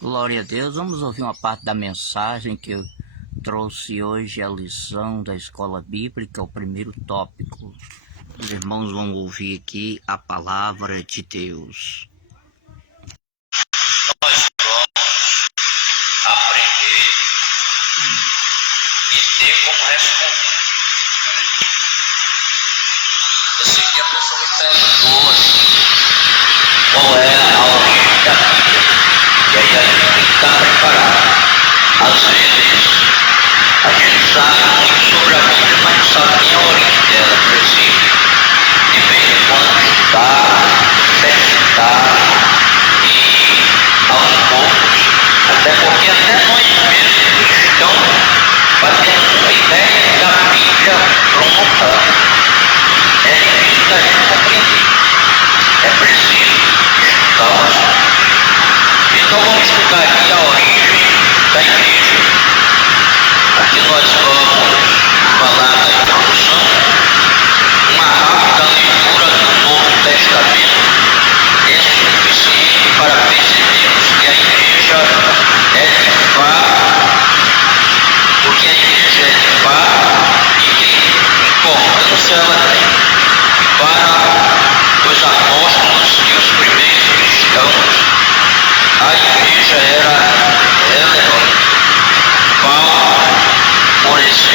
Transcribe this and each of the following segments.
Glória a Deus. Vamos ouvir uma parte da mensagem que eu trouxe hoje, a lição da escola bíblica, o primeiro tópico. Os irmãos vão ouvir aqui a palavra de Deus. Nós vamos aprender e ter como responder. Esse aqui a pessoa me perguntou assim, qual é a origem da Bíblia? E aí a gente tem que estar preparado. Às vezes, a gente sabe muito sobre a Bíblia, mas não sabe nem a origem dela. Precisa, de vez em quando, estudar, exercitar e, aos poucos, até porque até nós mesmos cristãos fazemos uma ideia da Bíblia promoção. É difícil da gente compreender. É preciso estudar bastante. Então vamos estudar aqui a origem da igreja. Aqui nós vamos falar da introdução, uma rápida leitura do Novo Testamento é suficiente para percebermos que a igreja é de fato, porque a igreja é de fato e que importância ela tem para os apóstolos e os primeiros cristãos. A igreja era relevante. Paulo, por exemplo,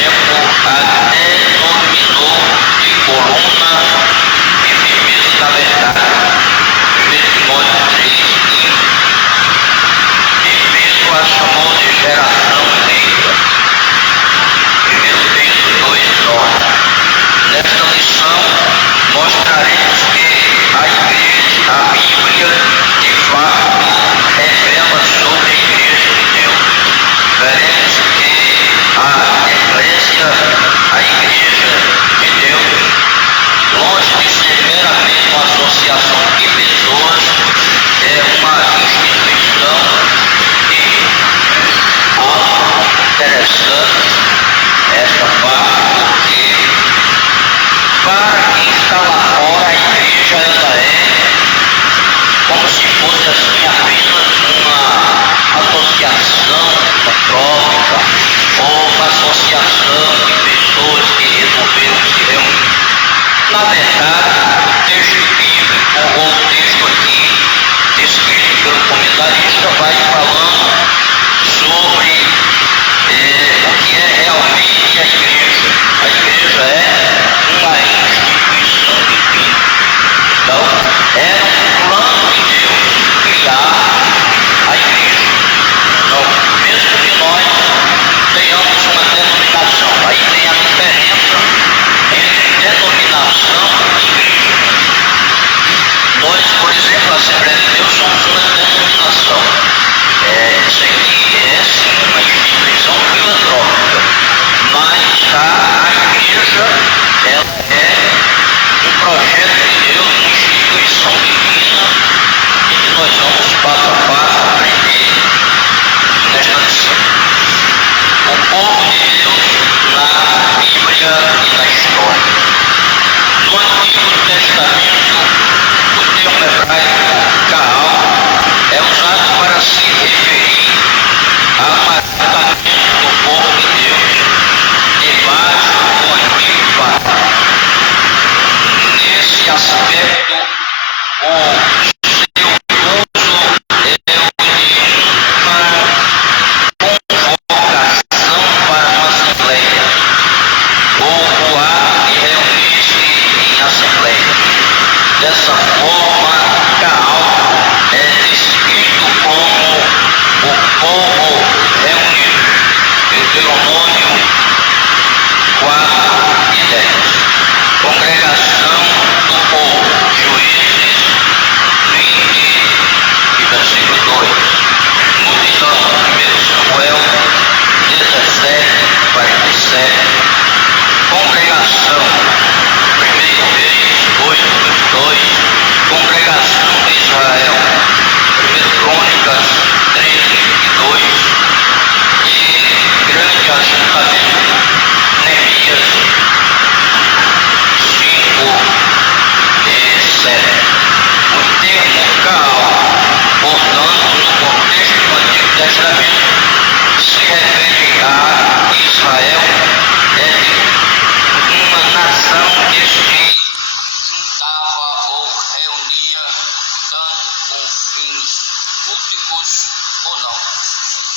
ou não,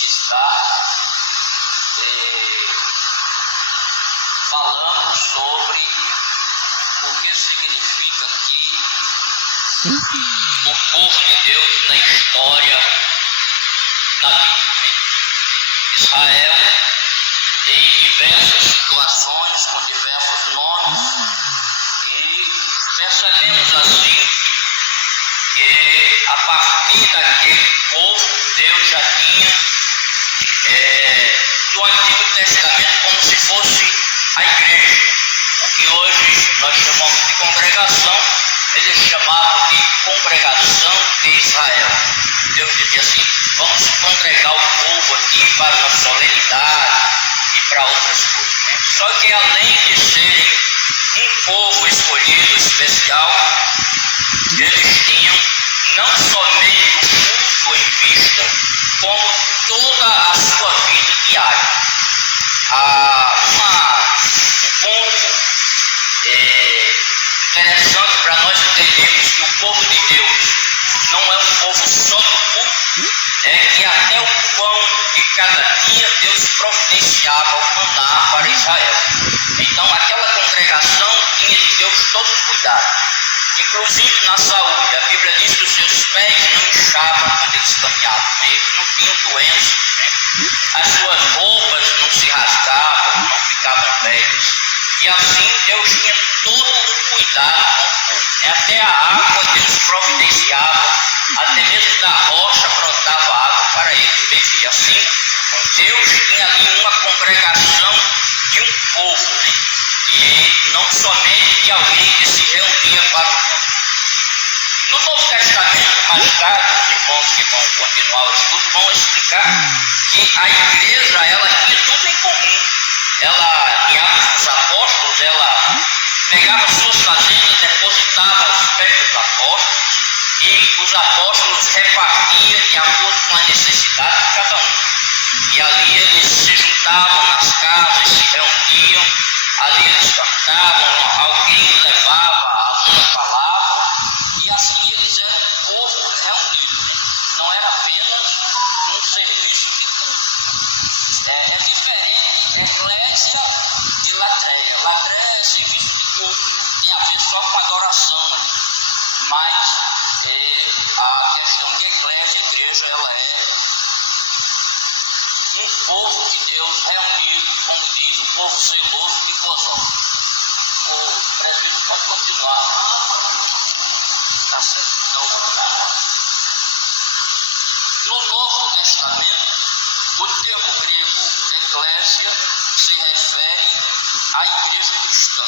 está falando sobre o que significa aqui o povo de Deus na história, na Bíblia. Israel, em diversas situações, com diversos nomes, e percebemos assim que a partir daquele povo, Deus já tinha no Antigo Testamento como se fosse a igreja. O que hoje nós chamamos de congregação, eles chamavam de congregação de Israel. Deus dizia assim: vamos congregar o povo aqui para uma solenidade e para outras coisas, né? Só que além de serem um povo escolhido especial, eles tinham não somente o culto em vista, como toda a sua vida diária. Um ponto interessante para nós entendermos que o povo de Deus não é um povo só do culto, que até o pão de cada dia Deus providenciava o maná para Israel. Então aquela congregação tinha de Deus todo o cuidado, inclusive na saúde. A Bíblia diz que os seus pés não inchavam quando eles caminhavam, né? Eles não tinham doença, né? As suas roupas não se rasgavam, não ficavam velhas. E assim Deus tinha todo o cuidado com o povo. Até a água Deus providenciava, até mesmo da rocha brotava água para eles beber. Assim, Deus tinha ali uma congregação de um povo, né? E não somente de alguém que se reunia para o culto. No Novo Testamento, mais tarde, os irmãos que vão continuar o estudo vão explicar que a igreja, ela tinha tudo em comum. Ela, em Atos dos Apóstolos, ela pegava suas fazendas, depositava aos pés dos apóstolos, e os apóstolos repartiam de acordo com a necessidade de cada um. E ali eles se juntavam nas casas, se reuniam, ali eles cantavam, alguém levava uma palavra, e assim eles eram um povo reunido. Não era apenas um serviço de culto. É diferente eclésia de latréia. Latréia é serviço de culto, tem a ver só com adoração, mas a questão de eclésia, igreja, ela é um povo de Deus reunido, como diz, um povo zeloso de boas obras. O presbítero pode continuar. Tá certo. Então, no Novo Testamento, o termo grego eclésia se refere à igreja cristã.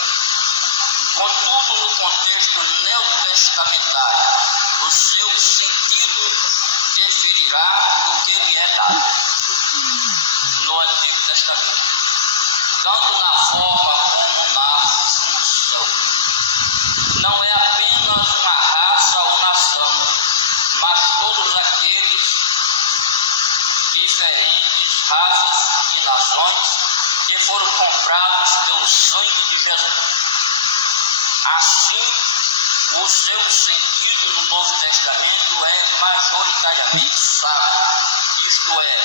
Contudo, no contexto neotestamentário, o seu sentido definirá o que lhe é dado no Antigo Testamento, tanto na forma como na função. Não é apenas uma raça ou nação, mas todos aqueles diferentes raças e nações que foram comprados pelo sangue de Jesus. Assim, o seu sentido no Novo Testamento é majoritariamente sábio, isto é,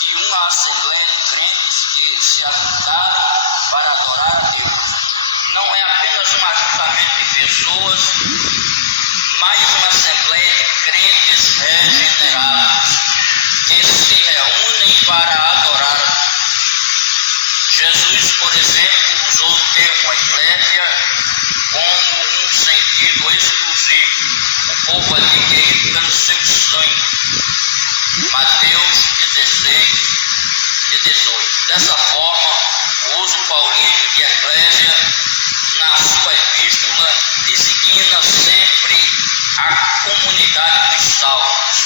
de uma assembleia de crentes que se ajuntaram para adorar a Deus. Não é apenas um ajuntamento de pessoas, mas uma assembleia de crentes regenerados que se reúnem para adorar a Deus. Jesus, por exemplo, usou o termo eclésia como um sentido exclusivo. O povo adquirido pelo seu sangue. Mateus 16 e 18. Dessa forma, o uso paulino de eclésia na sua epístola designa sempre a comunidade dos salvos.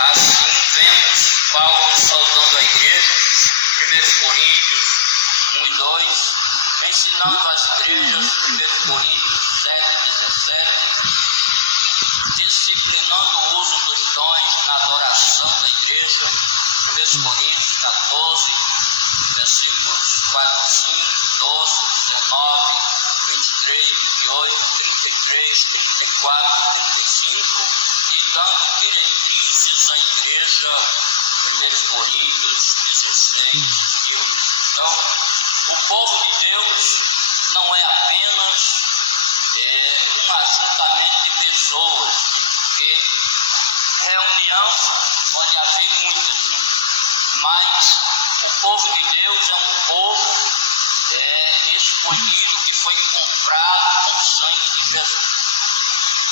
Assim, vemos Paulo saudando a igreja, 1 Coríntios 1 e 2, ensinando as igrejas, 1 Coríntios 7 e 17, disciplinando o uso dos dons na adoração da igreja, 1 Coríntios 14, versículos 4, 5, 12, 19, 23, 28, 33, 34, 35, e dando diretrizes à igreja igreja, 1 Coríntios 16, 21. Então, o povo de Deus não é apenas um ajuntamento de pessoas, porque reunião pode haver muitas, né? Mas o povo de Deus é um povo escolhido que foi comprado com o sangue de Jesus.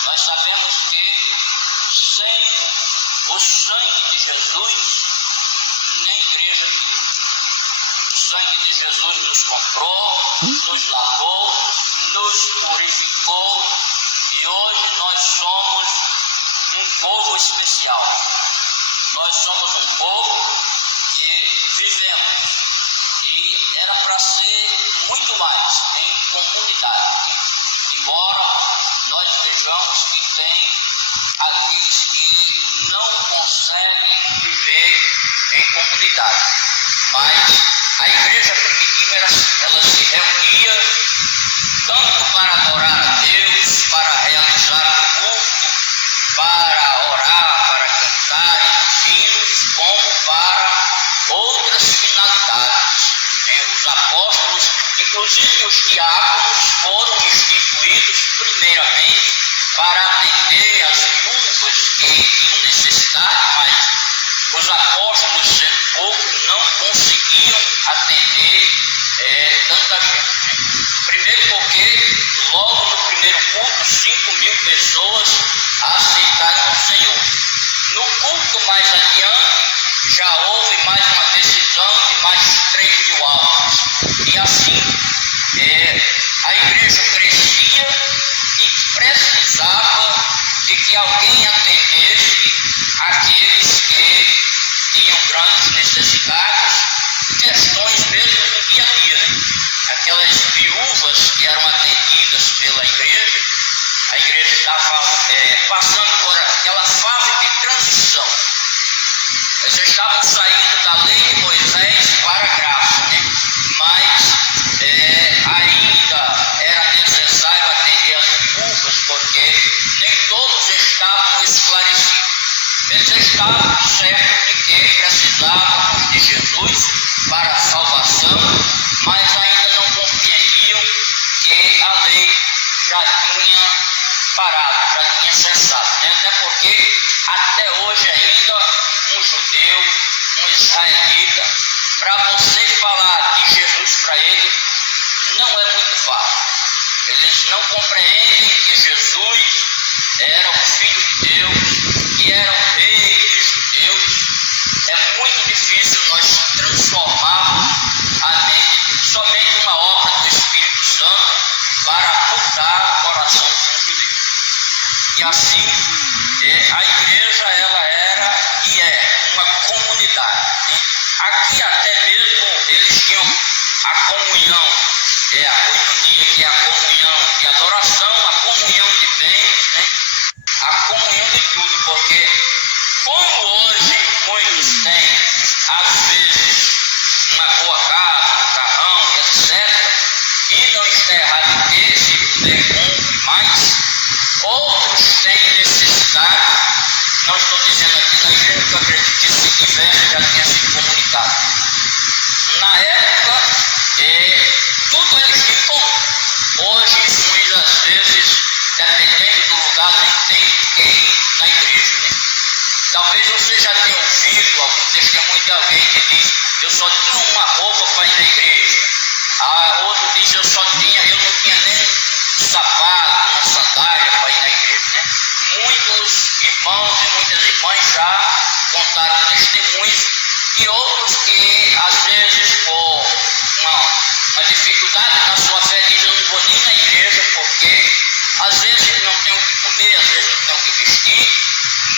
Nós sabemos que sem o sangue de Jesus, nem igreja vive. O sangue de Jesus nos comprou, nos lavou, nos purificou e hoje nós somos um povo especial. Nós somos um povo que vivemos e era para ser muito mais em comunidade. Embora nós vejamos que tem aqueles que não conseguem viver em comunidade. Mas a igreja primitiva era assim, ela se reunia tanto para adorar a Deus, para realizar o culto, para orar, para cantar hinos, como para outras finalidades. Os apóstolos, inclusive os diáconos, foram instituídos primeiramente para atender as viúvas que tinham necessidade, mas os apóstolos, sendo poucos, não conseguiam atender tanta gente. Primeiro porque logo no primeiro culto 5.000 pessoas aceitaram o Senhor. No culto mais adiante já houve mais uma decisão de mais 3.000 almas. E assim a igreja crescia e precisava de que alguém atendesse aqueles que tinham grandes necessidades, questões mesmo do dia a dia, né? Aquelas viúvas que eram atendidas pela igreja, a igreja estava passando por aquela fase de transição. Eles estavam saindo da lei de Moisés para a graça, né? Mas ainda era necessário atender as viúvas, porque nem todos estavam esclarecidos. Eles estavam certos de que precisavam de Jesus para a salvação, mas ainda não compreendiam que a lei já tinha parado, já tinha cessado, né? Até porque até hoje ainda um judeu, um israelita, para você falar de Jesus para ele, não é muito fácil. Eles não compreendem que Jesus era o Filho de Deus, que era o Rei dos judeus. É muito difícil nós transformarmos a mente, somente uma obra do Espírito Santo para mudar o coração de um judeu. E assim, a igreja ela era e é uma comunidade, né? Aqui até mesmo eles tinham a comunhão, a coinonia, que é a comunhão de adoração, a comunhão de bens, né? A comunhão de tudo, porque como hoje muitos têm, às vezes, uma boa casa, um carrão, etc., e não está errado em ter, se puder bom, mas outros têm necessidade. Não estou dizendo aqui na igreja, porque eu acredito que se tivesse já tinha sido comunicado. Na época, tudo eles tinham em comum. Hoje, muitas vezes, dependendo do lugar, nem tem quem ir na igreja, né? Talvez você já tenha ouvido algum testemunho de alguém que diz: eu só tinha uma roupa para ir na igreja. Outro diz: eu não tinha nem sapato, uma sandália para ir na igreja, né? Muitos irmãos e muitas irmãs já contaram testemunhos, e outros que às vezes por uma dificuldade na sua fé dizem: eu não vou nem na igreja, porque às vezes não tem o que comer, às vezes não tem o que vestir.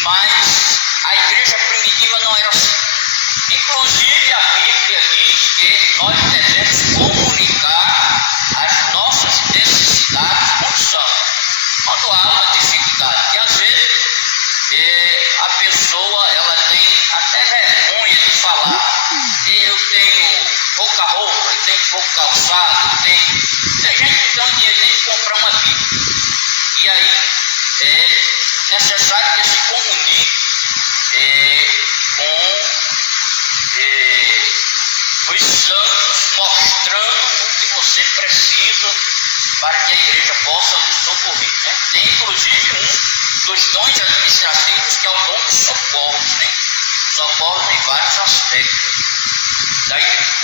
Mas a igreja primitiva não era assim. Inclusive a Bíblia diz que nós devemos comunicar as nossas necessidades com o santo. Quando há uma dificuldade, que às vezes a pessoa ela tem até vergonha de falar: eu tenho pouca roupa, eu tenho pouco calçado, tem gente que não tem dinheiro nem de comprar uma Bíblia. E aí é necessário que se comunique os santos mostrando o que você precisa para que a igreja possa lhe socorrer, né? Tem inclusive um dos dons administrativos que é o dom de socorro, né? Socorro tem vários aspectos da igreja.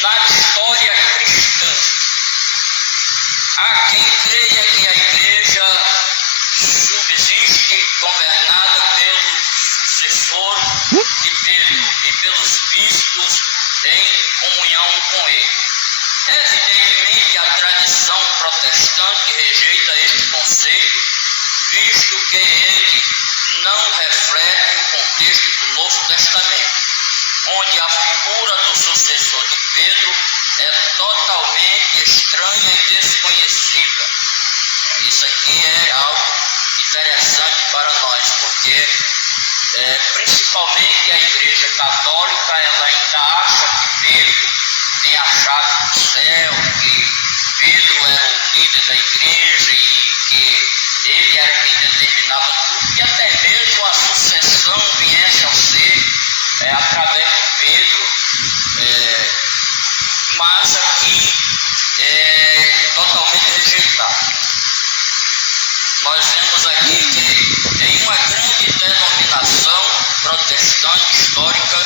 Na história cristã, há quem creia que a igreja subsiste governada pelo sucessor de Pedro e pelos bispos em comunhão com ele. Evidentemente, a tradição protestante rejeita este conceito, visto que ele não reflete o contexto do Novo Testamento, onde a figura do sucessor de Pedro é totalmente estranha e desconhecida. Isso aqui é algo interessante para nós, porque principalmente a Igreja Católica, ela ainda acha que Pedro tem a chave do céu, que Pedro era o líder da igreja e que ele era quem determinava tudo, que até mesmo a sucessão viesse a ser através de Pedro, mas aqui é totalmente rejeitado. Nós vemos aqui que em uma grande denominação protestante histórica,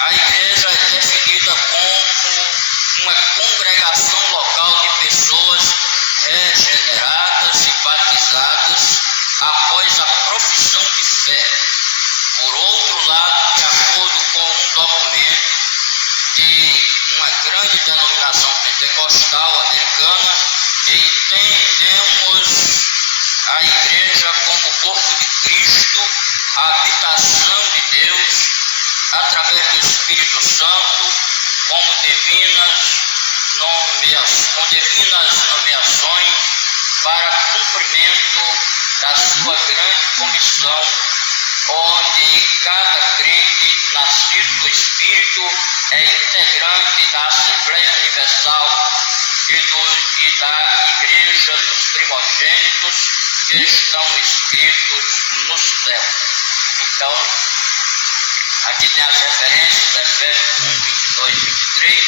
a igreja é definida como uma congregação local de pessoas regeneradas e batizadas após a profissão de fé. Por outro lado, de acordo com um documento de uma grande denominação pentecostal americana, entendemos a igreja como o corpo de Cristo, a habitação de Deus, através do Espírito Santo, com divinas nomeações para cumprimento da sua grande comissão, onde cada crente nascido do Espírito é integrante da Assembleia Universal e da Igreja dos Primogênitos que estão escritos no céu. Então, aqui tem as referências, Efésios 1, 22, 23,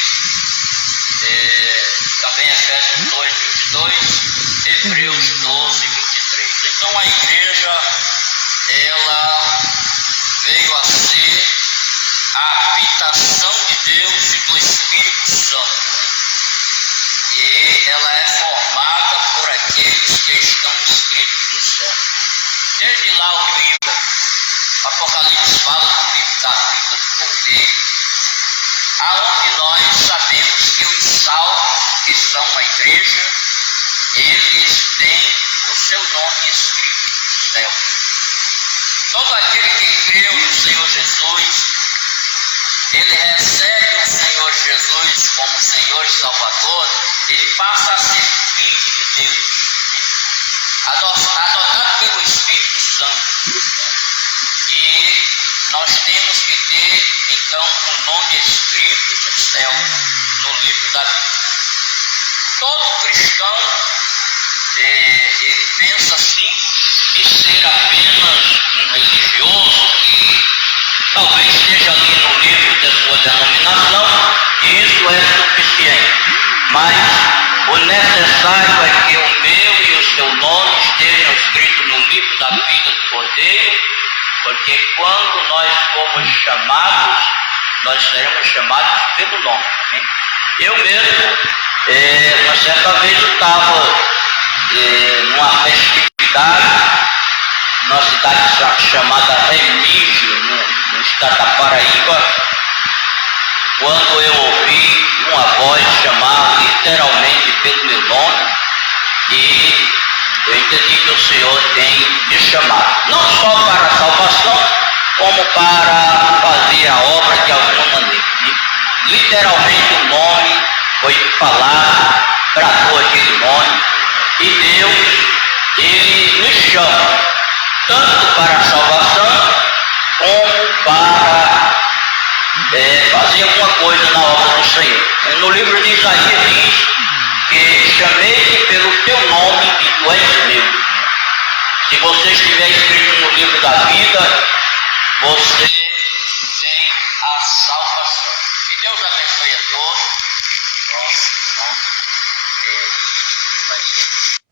também Efésios 2, 22, Hebreus 12, 23. Então, a igreja, ela veio a ser a habitação de Deus e do Espírito Santo. E ela é formada por aqueles que estão escritos no céu. Desde lá o livro Apocalipse fala do livro da vida do Cordeiro, aonde nós sabemos que os salvos que estão na igreja, eles têm o seu nome escrito no céu. Todo aquele que creu no Senhor Jesus, ele recebe o Senhor Jesus como Senhor e Salvador, ele passa a ser filho de Deus, adotado pelo Espírito Santo. E nós temos que ter, então, o nome escrito no céu, no livro da vida. Todo cristão, ele pensa assim, que ser apenas um religioso, que talvez esteja ali no livro da sua denominação, e isso é suficiente. Mas o necessário é que o meu e o seu nome estejam escritos no livro da vida do Cordeiro, porque quando nós formos chamados, nós seremos chamados pelo nome. Né? Eu mesmo, uma certa vez eu estava numa festividade, numa cidade chamada Remígio, no estado da Paraíba, quando eu ouvi uma voz chamar literalmente pelo meu nome, e eu entendi que o Senhor tem me chamado, não só para a salvação, como para fazer a obra de alguma maneira. E, literalmente o nome foi falado, bradou aquele nome, e Deus, Ele nos chama, tanto para a salvação, como para fazer alguma coisa na obra do Senhor. No livro de Isaías diz que chamei-te pelo teu nome e tu és meu. Se você estiver escrito no livro da vida, você tem a salvação. Vai.